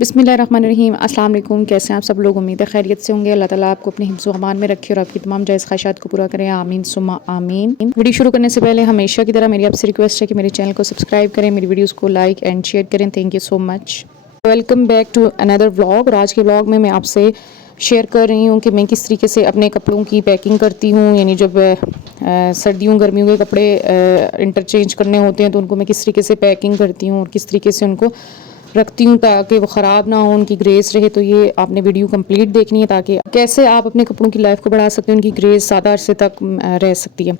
बिस्मिल्लाहिर्रहमानिर्रहीम। अस्सलाम वालेकुम। कैसे हैं आप सब लोग? उम्मीद है खैरियत से होंगे। अल्लाह ताला आपको अपने हिफ्ज़ व अमान में रखे और आपकी तमाम जायज़ ख्वाहिशात को पूरा करें। आमीन सुम्मा आमीन। वीडियो शुरू करने से पहले हमेशा की तरह मेरी आपसे रिक्वेस्ट है कि मेरे चैनल को सब्सक्राइब करें, मेरी वीडियोज़ को लाइक एंड शेयर करें। Thank you so much. Welcome back to another vlog. और आज के व्लॉग में मैं आपसे शेयर कर रही हूँ कि मैं किस तरीके से अपने कपड़ों की पैकिंग करती हूँ। यानी जब सर्दियों गर्मियों के कपड़े इंटरचेंज करने होते हैं तो उनको मैं किस तरीके से पैकिंग करती हूँ और किस तरीके से उनको रखती हूँ ताकि वो ख़राब ना हो, उनकी ग्रेस रहे। तो ये आपने वीडियो कंप्लीट देखनी है ताकि कैसे आप अपने कपड़ों की लाइफ को बढ़ा सकते हैं, उनकी ग्रेस ज़्यादा अरसे तक रह सकती है।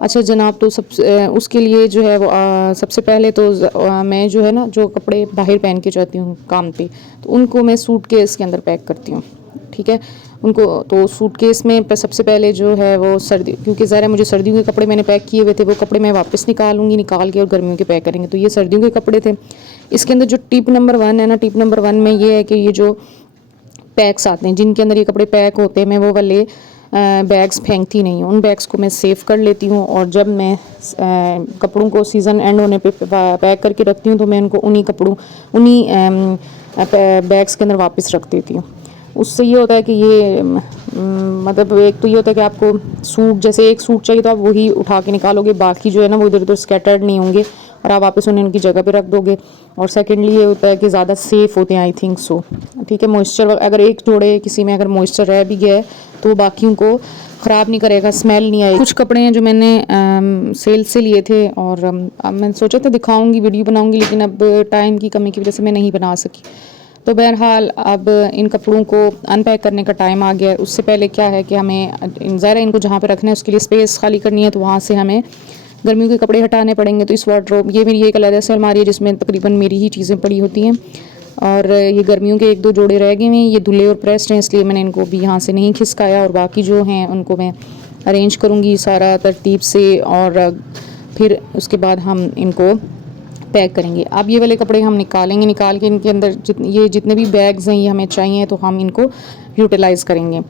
अच्छा जनाब, तो उसके लिए जो है वो सबसे पहले तो मैं जो है ना, जो कपड़े बाहर पहन के जाती हूँ काम पे, तो उनको मैं सूटकेस के अंदर पैक करती हूँ। ठीक है, उनको तो सूटकेस में सबसे पहले जो है वो सर्दी, क्योंकि ज़रा मुझे सर्दियों के कपड़े मैंने पैक किए हुए थे, वो कपड़े मैं वापस निकाल के और गर्मियों के पैक करेंगे। तो ये सर्दियों के कपड़े थे। इसके अंदर जो टिप नंबर 1 है ना, टिप नंबर 1 में ये है कि ये जो पैक्स आते हैं जिनके अंदर ये कपड़े पैक होते हैं, मैं वो वाले बैग्स फेंकती नहीं हूँ। उन बैग्स को मैं सेव कर लेती हूँ और जब मैं कपड़ों को सीज़न एंड होने पे पैक करके रखती हूँ तो मैं उनको उन्हीं बैग्स के अंदर वापस रख देती हूँ। उससे ये होता है कि ये मतलब एक तो ये होता है कि आपको सूट, जैसे एक सूट चाहिए तो आप वही उठा के निकालोगे, बाकी जो है ना वो इधर उधर स्कैटर्ड नहीं होंगे और आप वापस उन्हें उनकी जगह पे रख दोगे। और सेकेंडली ये होता है कि ज़्यादा सेफ़ होते हैं, आई थिंक सो। ठीक है, मॉइस्चर अगर एक जोड़े किसी में अगर मॉइस्चर रह भी गया है तो बाकियों को ख़राब नहीं करेगा, स्मेल नहीं आएगी। कुछ कपड़े हैं जो मैंने सेल से लिए थे और अब मैंने सोचा था दिखाऊंगी, वीडियो बनाऊंगी, लेकिन अब टाइम की कमी की वजह से मैं नहीं बना सकी। तो बहरहाल अब इन कपड़ों को अनपैक करने का टाइम आ गया है। उससे पहले क्या है कि हमें ज़रा इनको जहाँ पे रखना है उसके लिए स्पेस खाली करनी है, तो वहाँ से हमें गर्मियों के कपड़े हटाने पड़ेंगे। तो इस वार्डरोब, ये मेरी एक अलग से अलमारी है जिसमें तकरीबन मेरी ही चीज़ें पड़ी होती हैं और ये गर्मियों के 1-2 जोड़े रह गए हैं, ये धुले और प्रेस्ड हैं, इसलिए मैंने इनको भी यहाँ से नहीं खिसकाया और बाकी जो हैं उनको मैं अरेंज करूँगी सारा तरतीब से और फिर उसके बाद हम इनको पैक करेंगे। अब ये वाले कपड़े हम निकाल के इनके अंदर जितने भी बैग्स हैं ये हमें चाहिए तो हम इनको यूटिलाइज़ करेंगे।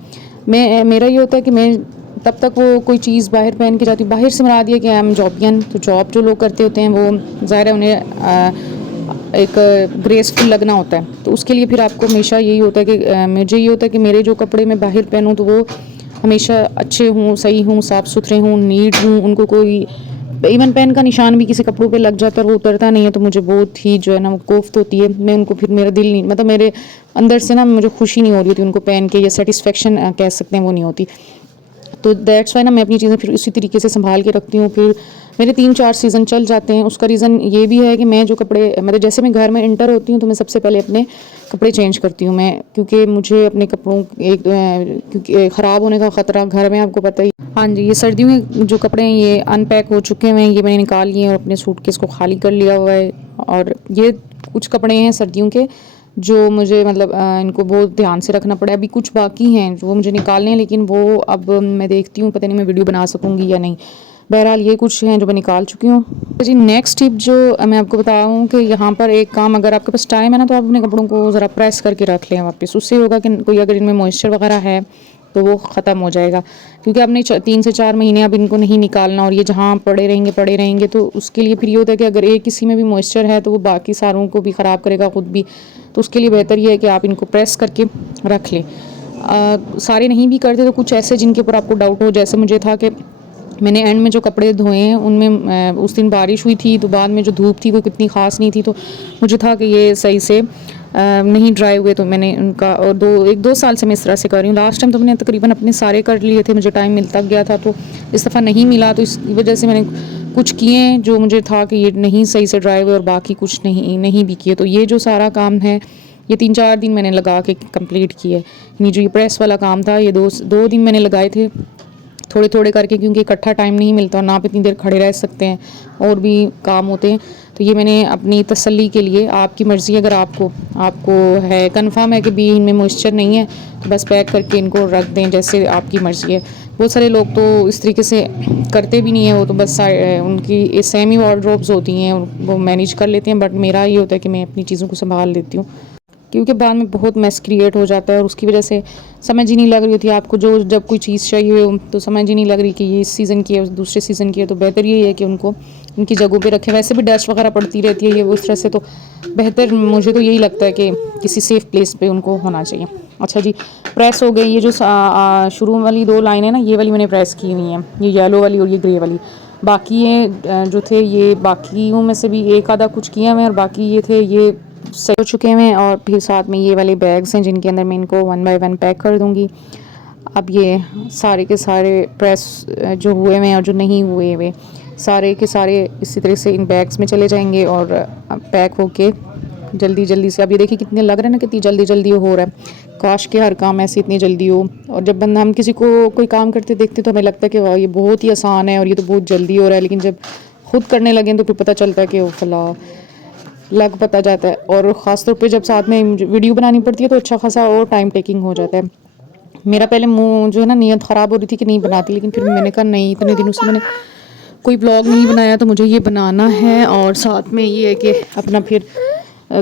मेरा ये होता है कि मैं तब तक वो कोई चीज़ बाहर पहन के जाती हूँ। बाहर से मुराद ये कि आई एम जॉबियन, तो जॉब जो लोग करते होते हैं वो ज़ाहिर है उन्हें एक ग्रेसफुल लगना होता है। तो उसके लिए फिर आपको हमेशा यही होता है कि मुझे ये होता है कि मेरे जो कपड़े मैं बाहर पहनूँ तो वो हमेशा अच्छे हों, सही हों, साफ़ सुथरे हों, नीट हों, उनको कोई इवन पेन का निशान भी किसी कपड़ों पे लग जाता है और वो उतरता नहीं है तो मुझे बहुत ही जो है ना वो कोफ्त होती है। मैं उनको फिर मेरा दिल नहीं, मतलब मेरे अंदर से ना मुझे खुशी नहीं हो रही होती उनको पहन के, या सेटिस्फेक्शन कह सकते हैं, वो नहीं होती। तो दैट्स वाई ना मैं अपनी चीज़ें फिर उसी तरीके से संभाल के रखती हूँ। फिर मेरे 3-4 सीज़न चल जाते हैं। उसका रीज़न ये भी है कि मैं जो कपड़े, मतलब जैसे मैं घर में इंटर होती हूँ तो मैं सबसे पहले अपने कपड़े चेंज करती हूँ मैं, क्योंकि मुझे अपने कपड़ों क्योंकि ख़राब होने का ख़तरा घर में, आपको पता ही। हाँ जी, ये सर्दियों में जो कपड़े हैं ये अनपैक हो चुके हैं, ये मैंने निकाल लिए और अपने सूटकेस को खाली कर लिया हुआ है। और ये कुछ कपड़े हैं सर्दियों के जो मुझे मतलब इनको बहुत ध्यान से रखना पड़ा। अभी कुछ बाकी हैं जो मुझे निकालने हैं, लेकिन वो अब मैं देखती हूँ, पता नहीं मैं वीडियो बना सकूँगी या नहीं। बहरहाल ये कुछ हैं जो मैं निकाल चुकी हूँ। तो जी नेक्स्ट टिप जो मैं आपको बताऊँ कि यहाँ पर एक काम, अगर आपके पास टाइम है ना तो आप अपने कपड़ों को ज़रा प्रेस करके रख लें वापस। उससे होगा कि कोई अगर इनमें मॉइस्चर वगैरह है तो वो ख़त्म हो जाएगा, क्योंकि आपने 3 से 4 महीने अब इनको नहीं निकालना और ये जहाँ पड़े रहेंगे। तो उसके लिए फिर ये होता है कि अगर एक किसी में भी मॉइस्चर है तो वो बाकी सारों को भी ख़राब करेगा, ख़ुद भी। तो उसके लिए बेहतर ये है कि आप इनको प्रेस करके रख लें। सारे नहीं भी करते तो कुछ ऐसे जिनके ऊपर आपको डाउट हो, जैसे मुझे था कि मैंने एंड में जो कपड़े धोए हैं उनमें उस दिन बारिश हुई थी तो बाद में जो धूप थी वो कितनी ख़ास नहीं थी, तो मुझे था कि ये सही से नहीं ड्राई हुए, तो मैंने उनका, और 1-2 साल से मैं इस तरह से कर रही हूँ। लास्ट टाइम तो मैंने तकरीबन अपने सारे कर लिए थे, मुझे टाइम मिलता गया था, तो इस दफ़ा नहीं मिला, तो इस वजह से मैंने कुछ किए जो मुझे था कि ये नहीं सही से ड्राई हुए और बाकी कुछ नहीं भी किए। तो ये जो सारा काम है ये 3-4 दिन मैंने लगा के कंप्लीट किए। यानी जो ये प्रेस वाला काम था ये 2 दिन मैंने लगाए थे थोड़े थोड़े करके, क्योंकि इकट्ठा टाइम नहीं मिलता और ना आप इतनी देर खड़े रह सकते हैं, और भी काम होते हैं। तो ये मैंने अपनी तसल्ली के लिए, आपकी मर्ज़ी, अगर आपको है कंफर्म है कि भी इनमें मॉइस्चर नहीं है तो बस पैक करके इनको रख दें, जैसे आपकी मर्ज़ी है। बहुत सारे लोग तो इस तरीके से करते भी नहीं है, वो तो बस उनकी सेमी वार्डरोब्स होती हैं वो मैनेज कर लेते हैं, बट मेरा ये होता है कि मैं अपनी चीज़ों को संभाल लेती हूँ, क्योंकि बाद में बहुत मैस क्रिएट हो जाता है और उसकी वजह से समझ ही नहीं लग रही होती आपको। जब कोई चीज़ चाहिए हो तो समझ ही नहीं लग रही कि ये इस सीज़न की है दूसरे सीज़न की है, तो बेहतर यही है कि उनको इनकी जगहों पे रखें। वैसे भी डस्ट वगैरह पड़ती रहती है ये वो इस तरह से, तो बेहतर मुझे तो यही लगता है कि किसी सेफ़ प्लेस पे उनको होना चाहिए। अच्छा जी, प्रेस हो गई। ये जो शुरू वाली 2 लाइन है ना, ये वाली मैंने प्रेस की हुई हैं, ये येलो वाली और ये ग्रे वाली। बाकी ये जो थे ये बाकियों में से भी एक आधा कुछ किए हुए हैं और बाकी ये थे ये सेट हो चुके हैं। और फिर साथ में ये वाले बैग्स हैं जिनके अंदर मैं इनको 1 बाय 1 पैक कर दूँगी। अब ये सारे के सारे प्रेस जो हुए हुए हैं और जो नहीं हुए हुए सारे के सारे इसी तरह से इन बैग्स में चले जाएंगे और पैक होके जल्दी जल्दी से। अब ये देखिए कितने लग रहे हैं ना, कितनी जल्दी जल्दी हो रहा है। काश के हर काम ऐसे इतनी जल्दी हो। और जब बंदा हम किसी को कोई काम करते देखते तो हमें लगता है कि वाह ये बहुत ही आसान है और ये तो बहुत जल्दी हो रहा है, लेकिन जब खुद करने लगें तो फिर पता चलता है कि वो फला लग पता जाता है। और ख़ास तौर पे जब साथ में वीडियो बनानी पड़ती है तो अच्छा खासा और टाइम टेकिंग हो जाता है। मेरा पहले मुँह जो है ना नीयत ख़राब हो रही थी कि नहीं बनाती, लेकिन फिर मैंने कहा नहीं, इतने दिनों से मैंने कोई ब्लॉग नहीं बनाया तो मुझे ये बनाना है। और साथ में ये है कि अपना फिर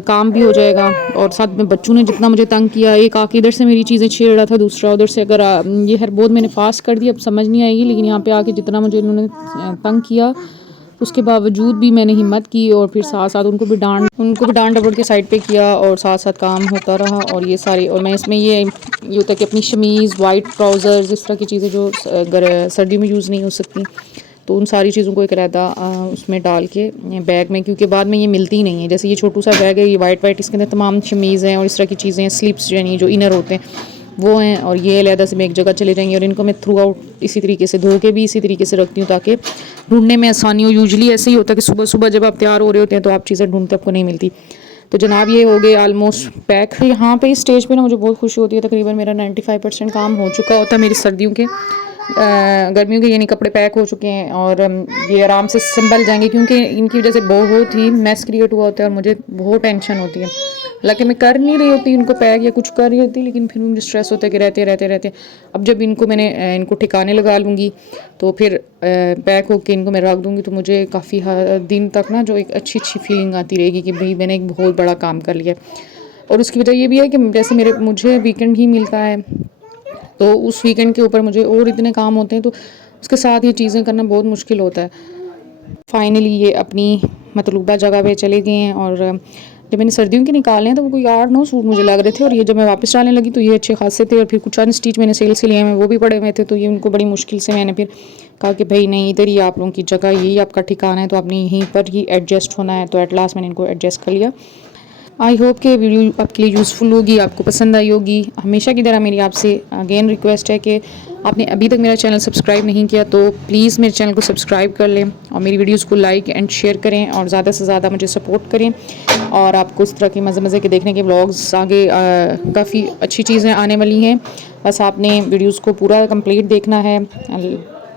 काम भी हो जाएगा। और साथ में बच्चों ने जितना मुझे तंग किया, एक आके इधर से मेरी चीज़ें छेड़ रहा था, दूसरा उधर से। अगर ये हर बहुत मैंने फास्ट कर दी, अब समझ नहीं आएगी, लेकिन यहाँ पे आके जितना मुझे इन्होंने तंग किया उसके बावजूद भी मैंने हिम्मत की और फिर साथ साथ उनको भी डांट डपट के साइड पे किया और साथ साथ काम होता रहा। और ये सारी, और मैं इसमें ये होता है कि अपनी शमीज़, वाइट ट्राउज़र्स, इस तरह की चीज़ें जो अगर सर्दी में यूज़ नहीं हो सकती तो उन सारी चीज़ों को एक रहता उसमें डाल के बैग में, क्योंकि बाद में ये मिलती ही नहीं है। जैसे ये छोटू सा बैग है, ये वाइट इसके अंदर तमाम शमीज़ हैं और इस तरह की चीज़ें हैं, स्लीप्स यानी जो इनर होते हैं वो हैं, और ये अलहदा से मैं एक जगह चले जाएंगे। और इनको मैं थ्रू आउट इसी तरीके से धो के भी इसी तरीके से रखती हूँ ताकि ढूंढने में आसानी हो। यूजुअली ऐसे ही होता है कि सुबह सुबह जब आप तैयार हो रहे होते हैं तो आप चीज़ें ढूंढते आपको नहीं मिलती। तो जनाब ये हो गए आलमोस्ट पैक। यहाँ पे इस स्टेज पे ना मुझे बहुत खुशी होती है, तकरीबन मेरा 95% काम हो चुका होता है मेरी सर्दियों के गर्मियों के यानी कपड़े पैक हो चुके हैं और ये आराम से संभल जाएंगे, क्योंकि इनकी वजह से बहुत ही मैस क्रिएट हुआ होता है और मुझे बहुत टेंशन होती है। हालांकि मैं कर नहीं रही होती इनको पैक या कुछ कर रही होती, लेकिन फिर मुझे स्ट्रेस होता है कि रहते। अब जब इनको मैंने इनको ठिकाने लगा लूँगी तो फिर पैक होके इनको मैं रख दूँगी तो मुझे काफ़ी दिन तक ना जो एक अच्छी फीलिंग आती रहेगी कि भाई मैंने एक बहुत बड़ा काम कर लिया। और उसकी वजह ये भी है कि जैसे मुझे वीकेंड ही मिलता है तो उस वीकेंड के ऊपर मुझे और इतने काम होते हैं तो उसके साथ ये चीज़ें करना बहुत मुश्किल होता है। फाइनली ये अपनी मतलूबा जगह पे चले गए हैं। और जब मैंने सर्दियों के निकाले हैं तो वो कोई 8-9 सूट मुझे लग रहे थे, और ये जब मैं वापस डालने लगी तो ये अच्छे खासे थे। और फिर कुछ अनस्टिच मैंने सेल से लिए हैं, वो भी पड़े हुए थे, तो ये उनको बड़ी मुश्किल से मैंने फिर कहा कि भाई नहीं, इधर ही आप लोगों की जगह, यही आपका ठिकाना है, तो आपने यहीं पर ही एडजस्ट होना है। तो एट लास्ट मैंने इनको एडजस्ट कर लिया। आई होप कि वीडियो आपके लिए यूज़फुल होगी, आपको पसंद आई होगी। हमेशा की तरह मेरी आपसे अगेन रिक्वेस्ट है कि आपने अभी तक मेरा चैनल सब्सक्राइब नहीं किया तो प्लीज़ मेरे चैनल को सब्सक्राइब कर लें और मेरी वीडियोस को लाइक एंड शेयर करें और ज़्यादा से ज़्यादा मुझे सपोर्ट करें। और आपको इस तरह के मज़े के देखने के व्लॉग्स आगे काफ़ी अच्छी चीज़ें आने वाली हैं। बस आपने वीडियोज़ को पूरा कंप्लीट देखना है,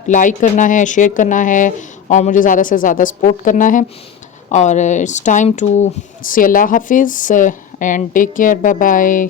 लाइक करना है, शेयर करना है और मुझे ज़्यादा से ज़्यादा सपोर्ट करना है। और इट्स टाइम टू से अल्लाह हाफिज़ and take care, bye bye.